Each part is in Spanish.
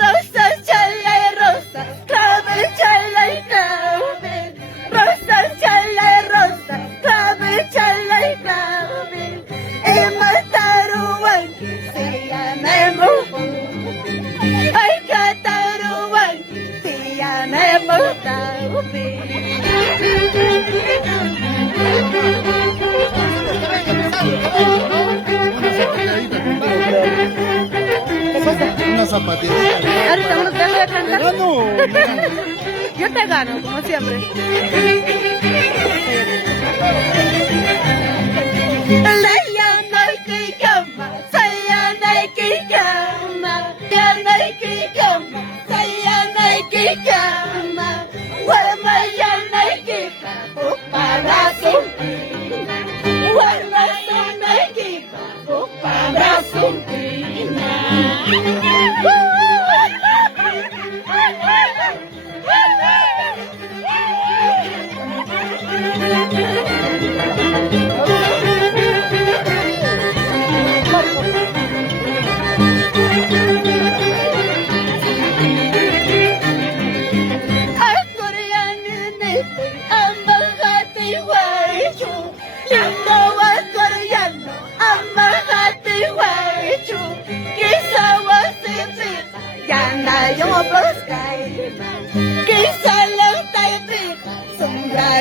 Rosa, chala, rosa, clavel, chala, clavel. Rosa, chala, rosa, clavel, chala, clavel. Y mataruan, se llama ay, cataruan, se llama Una zapatilla. Ahorita uno te voy a cantar. Gano. Yo te gano, como siempre.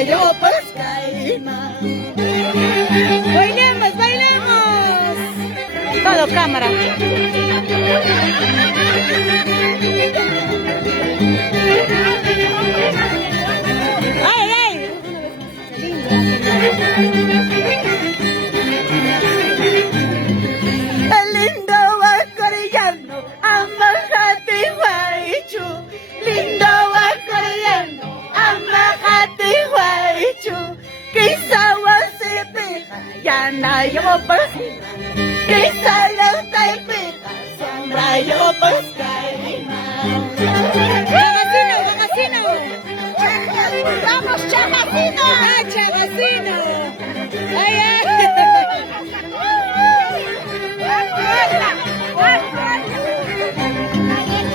Yo bailemos, bailemos. Todo cámara. Ay, ay. El lindo acordeano, amajate guaychu. Lindo acordeano, amajate guaychu. Quizá se pega, ya no yo pues. Quizá la taipeta, sombra yo pues caima. Chavacino, vamos chavacino. Ah, chavacino. Ay, ay.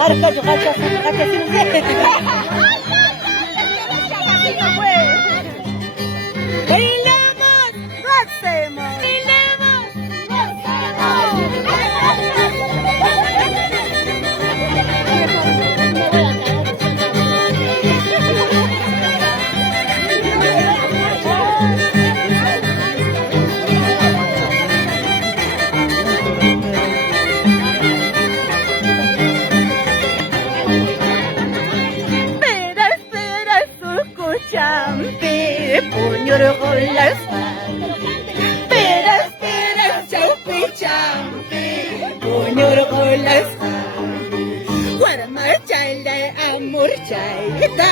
Ahora yo gacho, ¡bailemos! ¡Gocemos! ¡Bailemos! Espera, su cuchampi, puño con la espalda. Espera, chaupi, champi, puño con la espalda. Guarma, chaile, amor, chaita,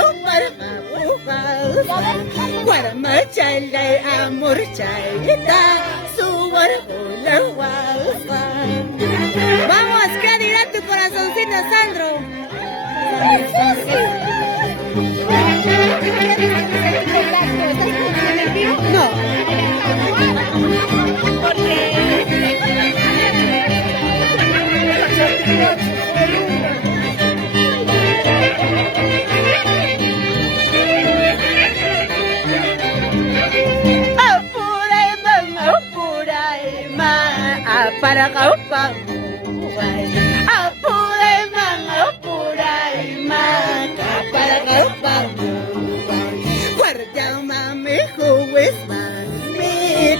amor, guarma, chaile, amor, chaita, su la guasa. Vamos, ¿qué dirá tu corazoncito, Sandro? No. Para kaupa apurai man para kaupa guarda mami juwes mami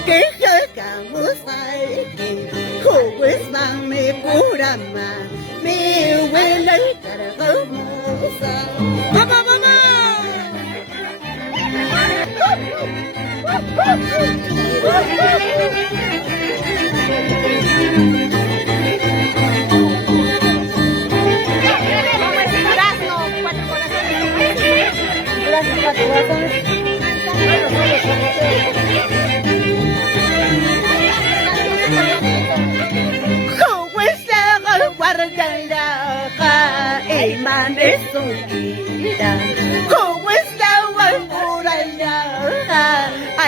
que kamus ai juwes mami pura mami welai para kausa mama mama Iman es un vida, como es la guarda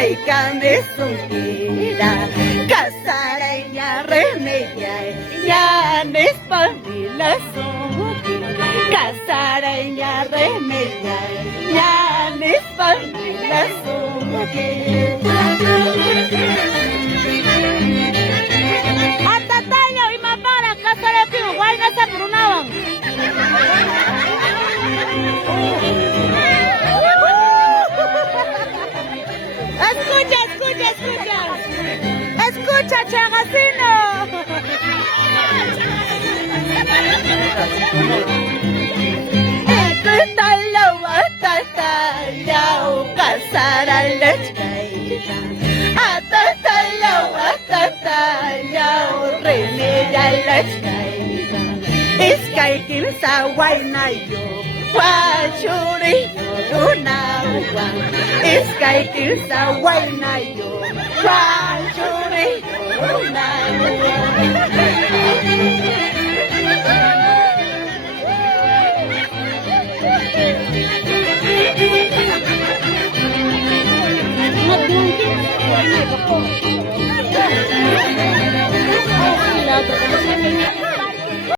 Ay, me sumpira, casaraña remedia, ya me espabila suki, casaraña remedia, ya me espabila suki. Atataño y mapara, casara que guay no se brunaban. Escucha, escucha, escucha. Escucha, chagacino. Sa wai na yo qua churi yo na wa iskai tu sa wai na yo qua churi yo na wa